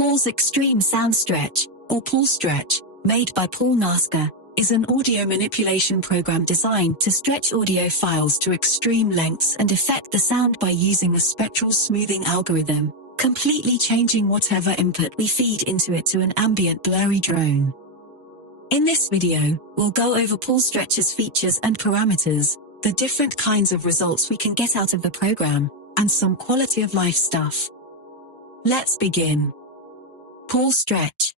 Paul's Extreme Sound Stretch, or Paul Stretch, made by Paul Nasker, is an audio manipulation program designed to stretch audio files to extreme lengths and affect the sound by using a spectral smoothing algorithm, completely changing whatever input we feed into it to an ambient blurry drone. In this video, we'll go over Paul Stretch's features and parameters, the different kinds of results we can get out of the program, and some quality of life stuff. Let's begin. Paul Stretch.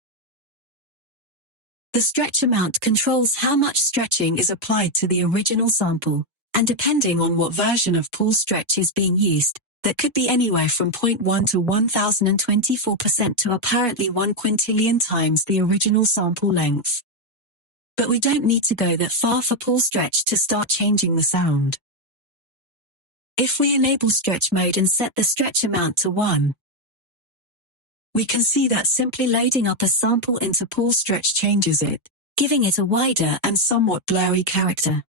The stretch amount controls how much stretching is applied to the original sample, and depending on what version of Paul Stretch is being used, that could be anywhere from 0.1 to 1024% to apparently 1 quintillion times the original sample length. But we don't need to go that far for Paul Stretch to start changing the sound. If we enable stretch mode and set the stretch amount to 1, we can see that simply loading up a sample into Paul Stretch changes it, giving it a wider and somewhat blurry character.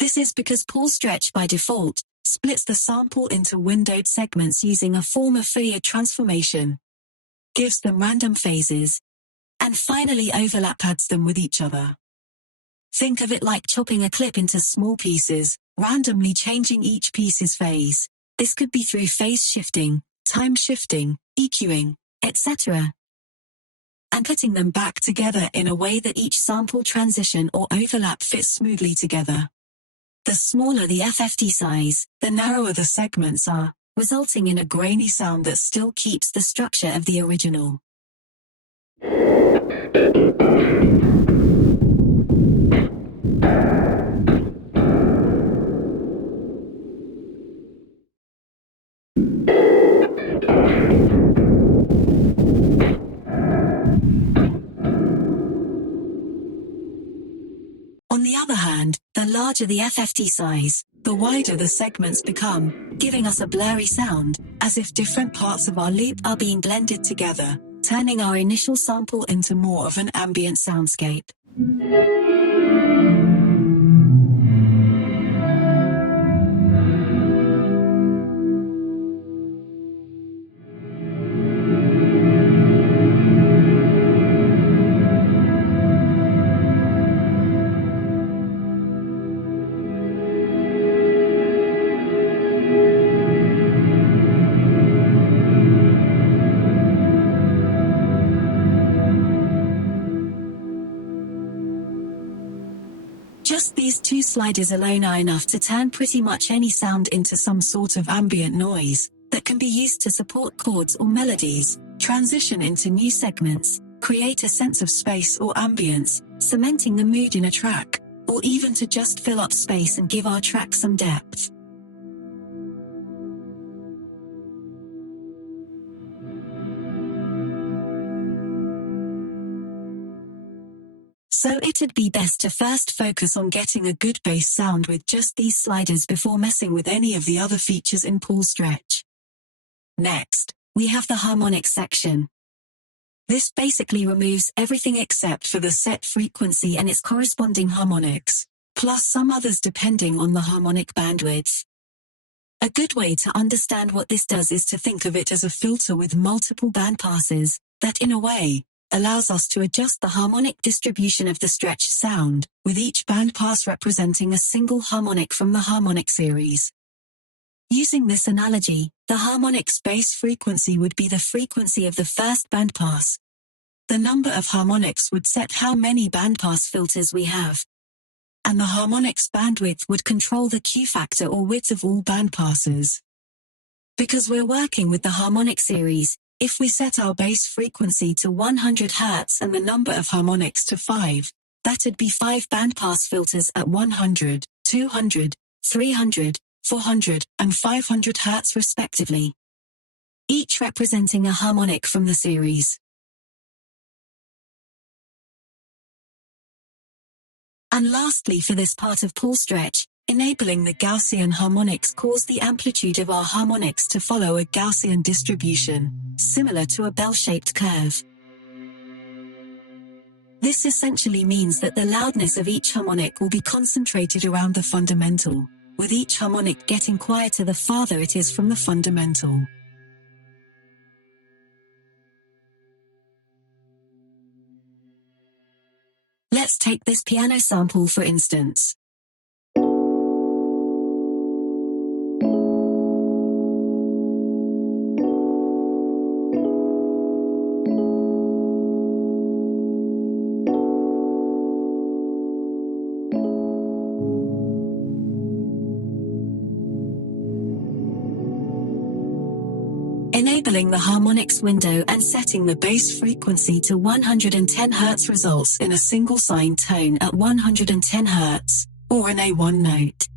This is because Paul Stretch by default splits the sample into windowed segments using a form of Fourier transformation, gives them random phases, and finally overlap adds them with each other. Think of it like chopping a clip into small pieces, randomly changing each piece's phase. This could be through phase shifting, time shifting, EQing, etc., and putting them back together in a way that each sample transition or overlap fits smoothly together. The smaller the FFT size, the narrower the segments are, resulting in a grainy sound that still keeps the structure of the original. On the other hand, the larger the FFT size, the wider the segments become, giving us a blurry sound, as if different parts of our loop are being blended together, turning our initial sample into more of an ambient soundscape. Just these two sliders alone are enough to turn pretty much any sound into some sort of ambient noise that can be used to support chords or melodies, transition into new segments, create a sense of space or ambience, cementing the mood in a track, or even to just fill up space and give our track some depth. So it'd be best to first focus on getting a good bass sound with just these sliders before messing with any of the other features in Paul Stretch. Next, we have the Harmonics section. This basically removes everything except for the set frequency and its corresponding harmonics, plus some others depending on the harmonic bandwidth. A good way to understand what this does is to think of it as a filter with multiple bandpasses, that in a way, allows us to adjust the harmonic distribution of the stretched sound, with each bandpass representing a single harmonic from the harmonic series. Using this analogy, the harmonic's base frequency would be the frequency of the first bandpass. The number of harmonics would set how many bandpass filters we have. And the harmonic's bandwidth would control the Q factor or width of all bandpasses. Because we're working with the harmonic series, if we set our base frequency to 100 Hz and the number of harmonics to 5, that'd be 5 bandpass filters at 100, 200, 300, 400, and 500 Hz respectively, each representing a harmonic from the series. And lastly, for this part of pull stretch, enabling the Gaussian harmonics cause the amplitude of our harmonics to follow a Gaussian distribution, similar to a bell-shaped curve. This essentially means that the loudness of each harmonic will be concentrated around the fundamental, with each harmonic getting quieter the farther it is from the fundamental. Let's take this piano sample for instance. Enabling the harmonics window and setting the bass frequency to 110 Hz results in a single sine tone at 110 Hz, or an A1 note.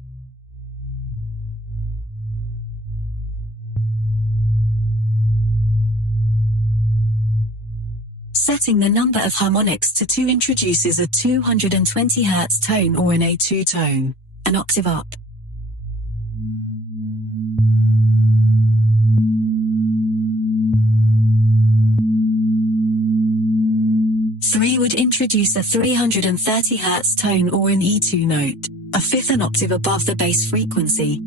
Setting the number of harmonics to 2 introduces a 220 Hz tone or an A2 tone, an octave up. Three would introduce a 330 Hz tone or an E2 note, a fifth an octave above the bass frequency.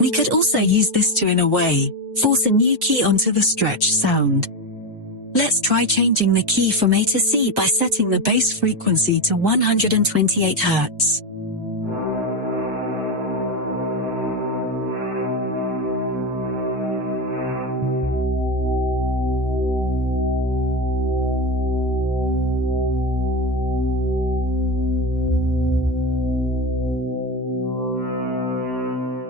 We could also use this to, in a way, force a new key onto the stretch sound. Let's try changing the key from A to C by setting the bass frequency to 128 Hz.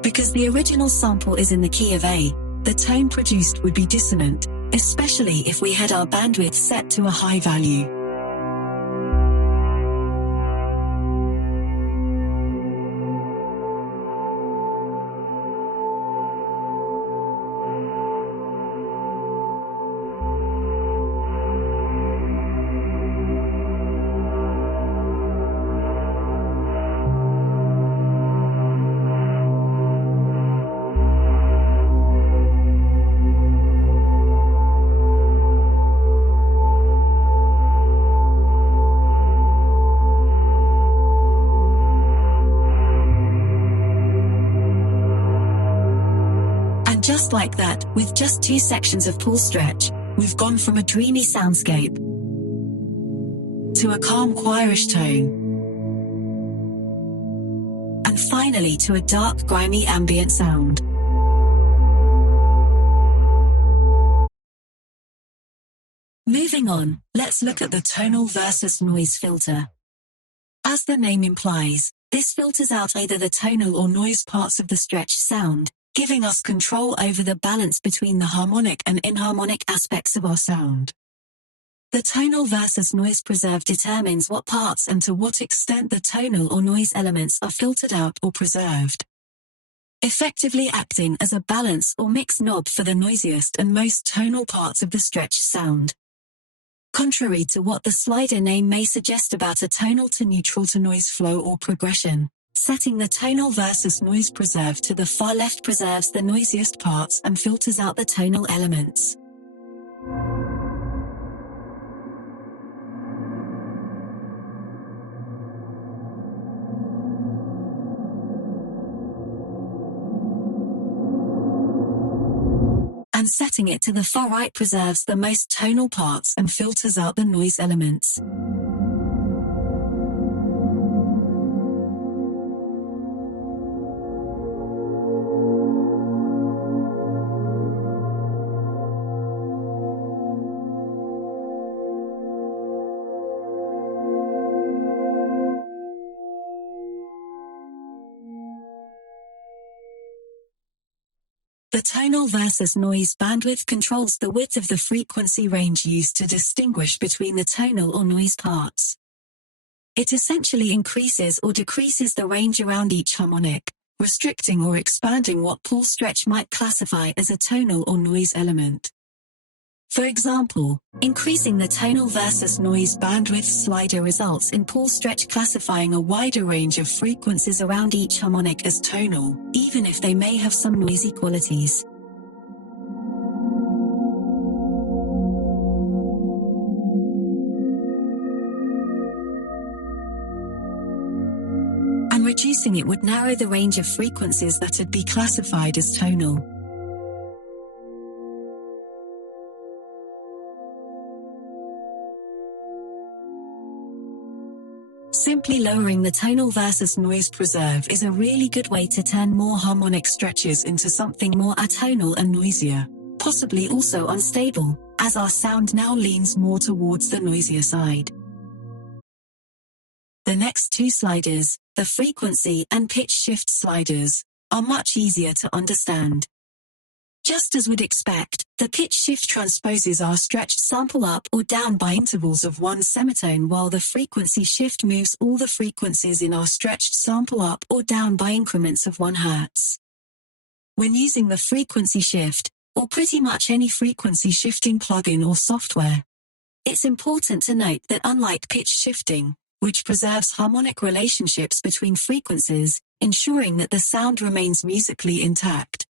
Because the original sample is in the key of A, the tone produced would be dissonant, especially if we had our bandwidth set to a high value. Just like that, with just 2 sections of pull stretch, we've gone from a dreamy soundscape to a calm choirish tone, and finally to a dark grimy ambient sound. Moving on, let's look at the tonal versus noise filter. As the name implies, this filters out either the tonal or noise parts of the stretch sound, giving us control over the balance between the harmonic and inharmonic aspects of our sound. The tonal versus noise preserve determines what parts and to what extent the tonal or noise elements are filtered out or preserved, effectively acting as a balance or mix knob for the noisiest and most tonal parts of the stretch sound. Contrary to what the slider name may suggest about a tonal to neutral to noise flow or progression, setting the tonal versus noise preserve to the far left preserves the noisiest parts and filters out the tonal elements. And setting it to the far right preserves the most tonal parts and filters out the noise elements. The tonal versus noise bandwidth controls the width of the frequency range used to distinguish between the tonal or noise parts. It essentially increases or decreases the range around each harmonic, restricting or expanding what pulse stretch might classify as a tonal or noise element. For example, increasing the tonal versus noise bandwidth slider results in pulse stretch classifying a wider range of frequencies around each harmonic as tonal, even if they may have some noisy qualities. And reducing it would narrow the range of frequencies that would be classified as tonal. Simply lowering the tonal versus noise preserve is a really good way to turn more harmonic stretches into something more atonal and noisier, possibly also unstable, as our sound now leans more towards the noisier side. The next two sliders, the frequency and pitch shift sliders, are much easier to understand. Just as we'd expect, the pitch shift transposes our stretched sample up or down by intervals of one semitone, while the frequency shift moves all the frequencies in our stretched sample up or down by increments of 1 Hz. When using the frequency shift, or pretty much any frequency shifting plugin or software, it's important to note that unlike pitch shifting, which preserves harmonic relationships between frequencies, ensuring that the sound remains musically intact,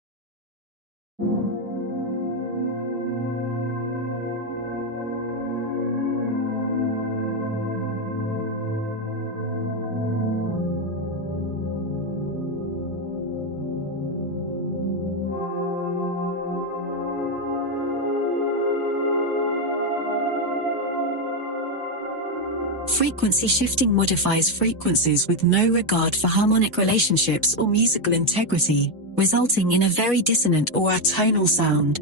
frequency shifting modifies frequencies with no regard for harmonic relationships or musical integrity, resulting in a very dissonant or atonal sound.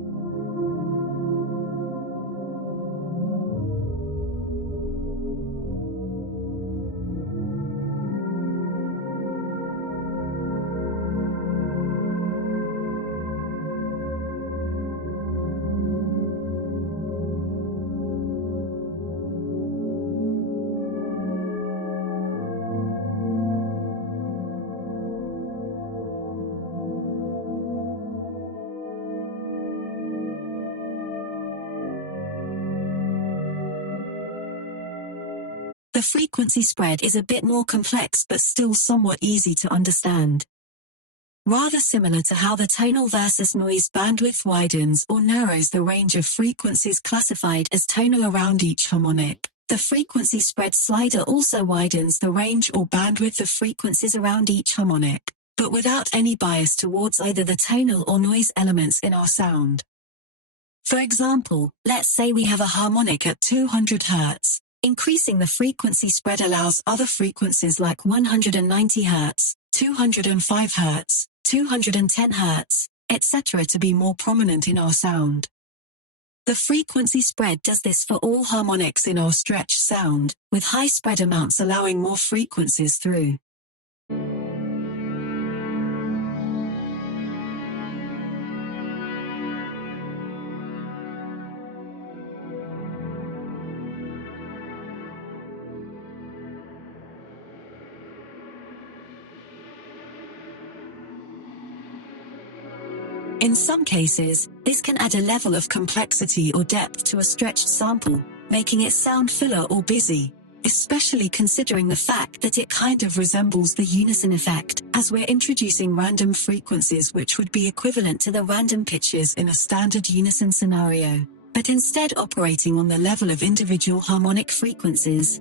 The frequency spread is a bit more complex but still somewhat easy to understand. Rather similar to how the tonal versus noise bandwidth widens or narrows the range of frequencies classified as tonal around each harmonic, the frequency spread slider also widens the range or bandwidth of frequencies around each harmonic, but without any bias towards either the tonal or noise elements in our sound. For example, let's say we have a harmonic at 200 Hz. Increasing the frequency spread allows other frequencies like 190 Hz, 205 Hz, 210 Hz, etc. to be more prominent in our sound. The frequency spread does this for all harmonics in our stretch sound, with high spread amounts allowing more frequencies through. In some cases, this can add a level of complexity or depth to a stretched sample, making it sound filler or busy, especially considering the fact that it kind of resembles the unison effect, as we're introducing random frequencies which would be equivalent to the random pitches in a standard unison scenario, but instead operating on the level of individual harmonic frequencies.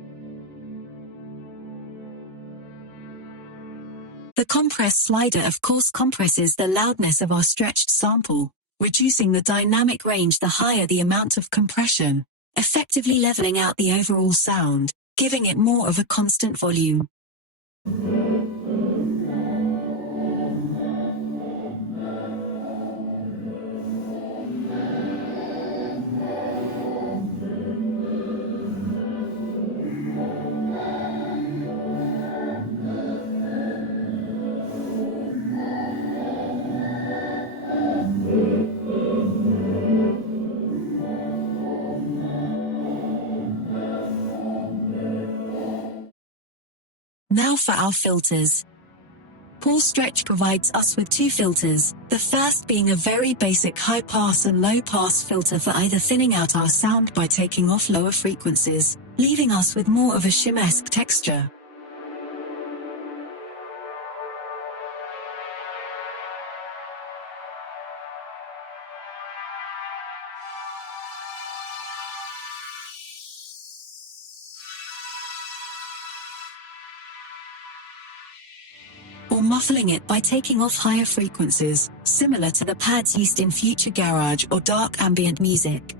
The compress slider of course compresses the loudness of our stretched sample, reducing the dynamic range the higher the amount of compression, effectively leveling out the overall sound, giving it more of a constant volume. Now for our filters. Pulse Stretch provides us with two filters, the first being a very basic high-pass and low-pass filter for either thinning out our sound by taking off lower frequencies, leaving us with more of a shim-esque texture. Or muffling it by taking off higher frequencies, similar to the pads used in future garage or dark ambient music.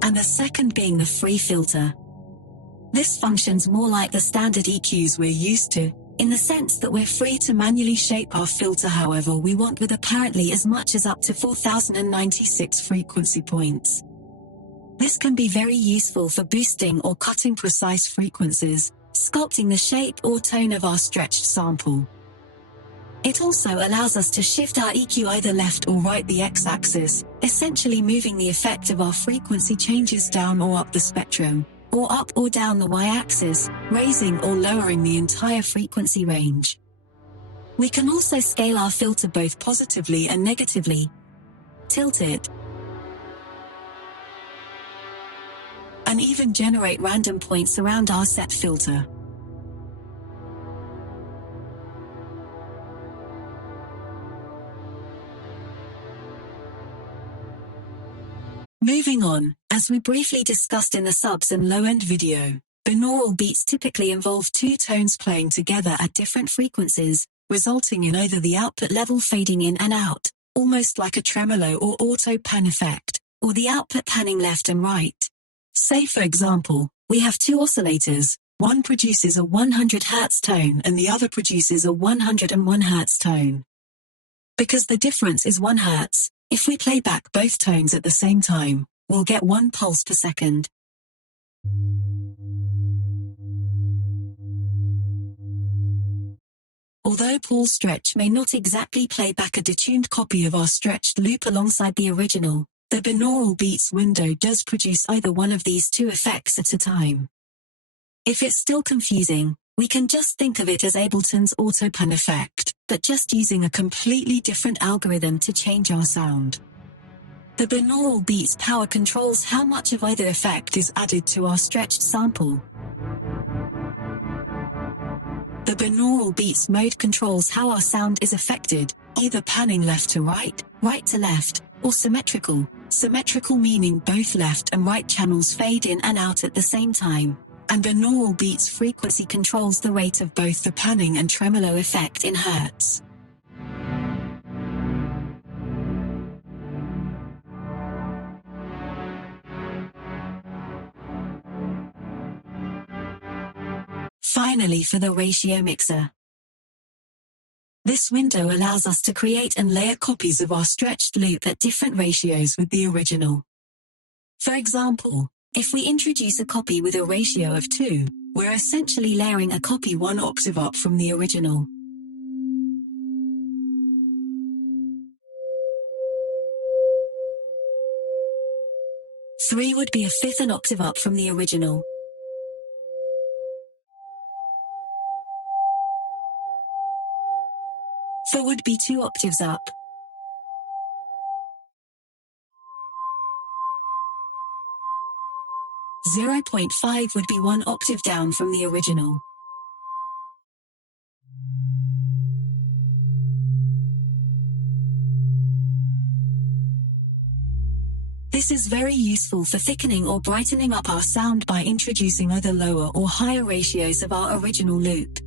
And the second being the free filter. This functions more like the standard EQs we're used to, in the sense that we're free to manually shape our filter however we want with apparently as much as up to 4096 frequency points. This can be very useful for boosting or cutting precise frequencies, sculpting the shape or tone of our stretched sample. It also allows us to shift our EQ either left or right the x-axis, essentially moving the effect of our frequency changes down or up the spectrum, or up or down the y-axis, raising or lowering the entire frequency range. We can also scale our filter both positively and negatively, tilt it, and even generate random points around our set filter. Moving on, as we briefly discussed in the subs and low-end video, binaural beats typically involve two tones playing together at different frequencies, resulting in either the output level fading in and out, almost like a tremolo or auto pan effect, or the output panning left and right. Say for example, we have two oscillators, one produces a 100 Hz tone and the other produces a 101 Hz tone. Because the difference is 1 Hz, if we play back both tones at the same time, we'll get 1 pulse per second. Although pulse stretch may not exactly play back a detuned copy of our stretched loop alongside the original, the binaural beats window does produce either one of these two effects at a time. If it's still confusing, we can just think of it as Ableton's autopan effect, but just using a completely different algorithm to change our sound. The binaural beats power controls how much of either effect is added to our stretched sample. The binaural beats mode controls how our sound is affected, either panning left to right, right to left, or symmetrical. Symmetrical meaning both left and right channels fade in and out at the same time. And binaural beats frequency controls the rate of both the panning and tremolo effect in hertz. Finally, for the ratio mixer. This window allows us to create and layer copies of our stretched loop at different ratios with the original. For example, if we introduce a copy with a ratio of 2, we're essentially layering a copy 1 octave up from the original. Three would be a fifth an octave up from the original. Four would be 2 octaves up. 0.5 would be 1 octave down from the original. This is very useful for thickening or brightening up our sound by introducing either lower or higher ratios of our original loop.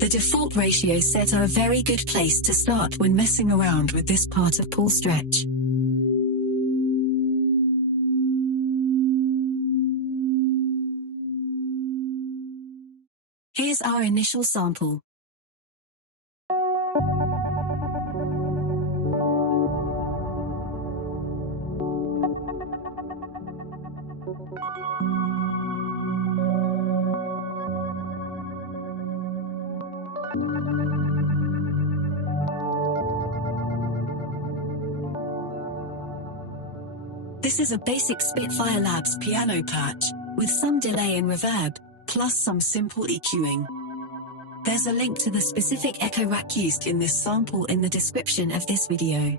The default ratios set are a very good place to start when messing around with this part of pulse stretch. Here's our initial sample. This is a basic Spitfire Labs piano patch, with some delay and reverb, plus some simple EQing. There's a link to the specific echo rack used in this sample in the description of this video.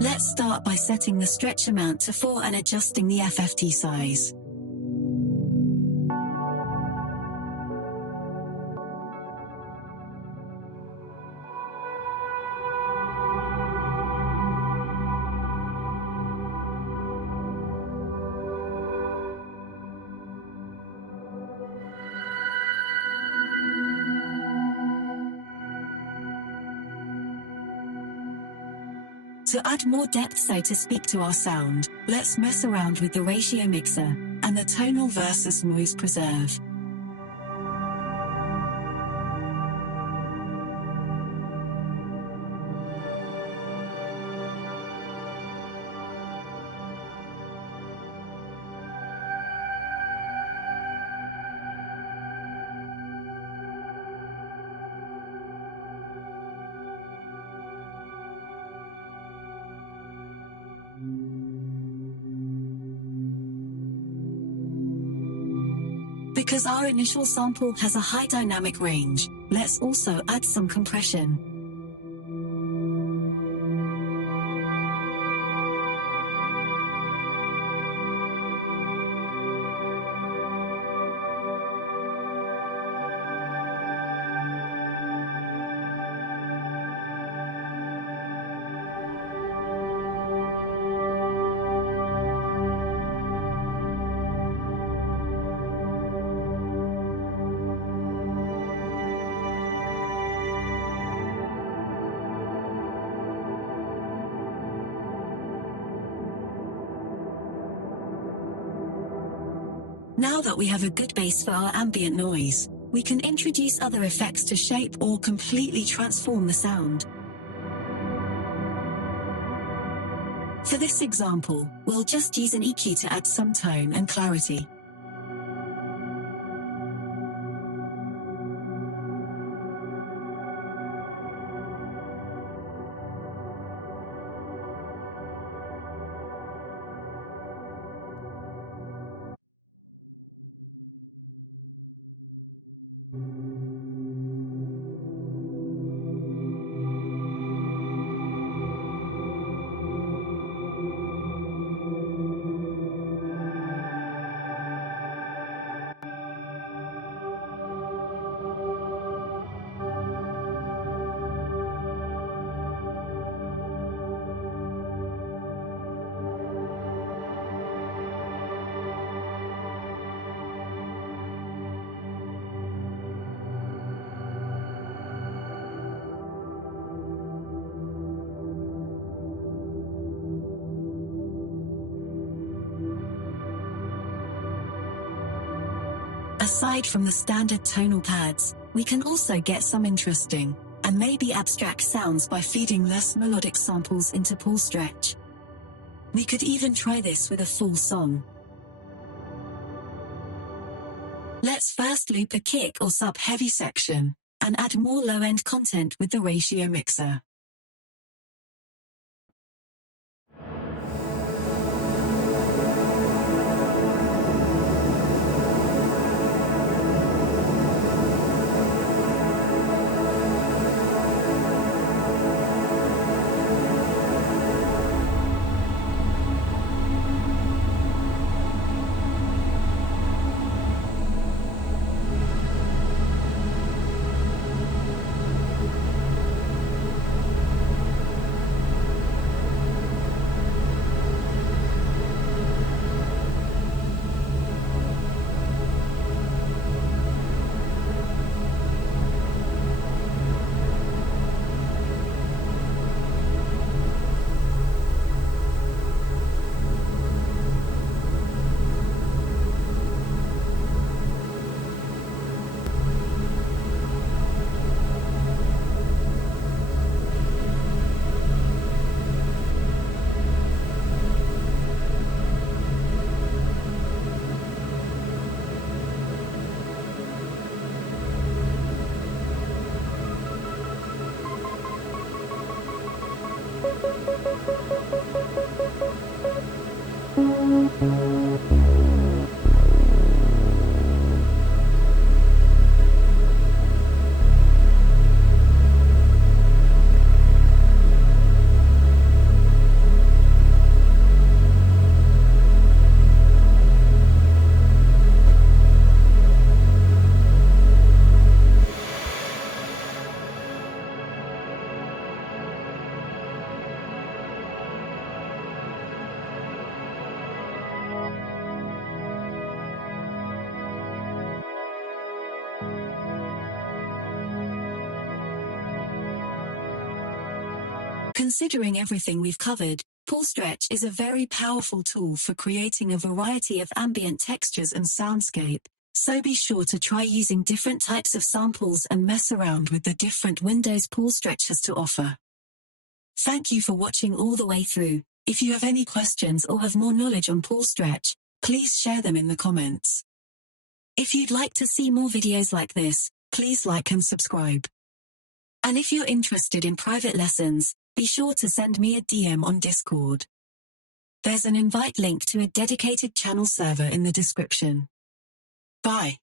Let's start by setting the stretch amount to 4 and adjusting the FFT size. To add more depth, so to speak, to our sound, let's mess around with the ratio mixer and the tonal versus noise preserve. Because our initial sample has a high dynamic range, let's also add some compression. Now that we have a good base for our ambient noise, we can introduce other effects to shape or completely transform the sound. For this example, we'll just use an EQ to add some tone and clarity. Aside from the standard tonal pads, we can also get some interesting and maybe abstract sounds by feeding less melodic samples into pull stretch. We could even try this with a full song. Let's first loop a kick or sub-heavy section, and add more low-end content with the ratio mixer. Considering everything we've covered, Pull Stretch is a very powerful tool for creating a variety of ambient textures and soundscape, so be sure to try using different types of samples and mess around with the different windows Pull Stretch has to offer. Thank you for watching all the way through. If you have any questions or have more knowledge on Pull Stretch, please share them in the comments. If you'd like to see more videos like this, please like and subscribe. And if you're interested in private lessons, be sure to send me a DM on Discord. There's an invite link to a dedicated channel server in the description. Bye.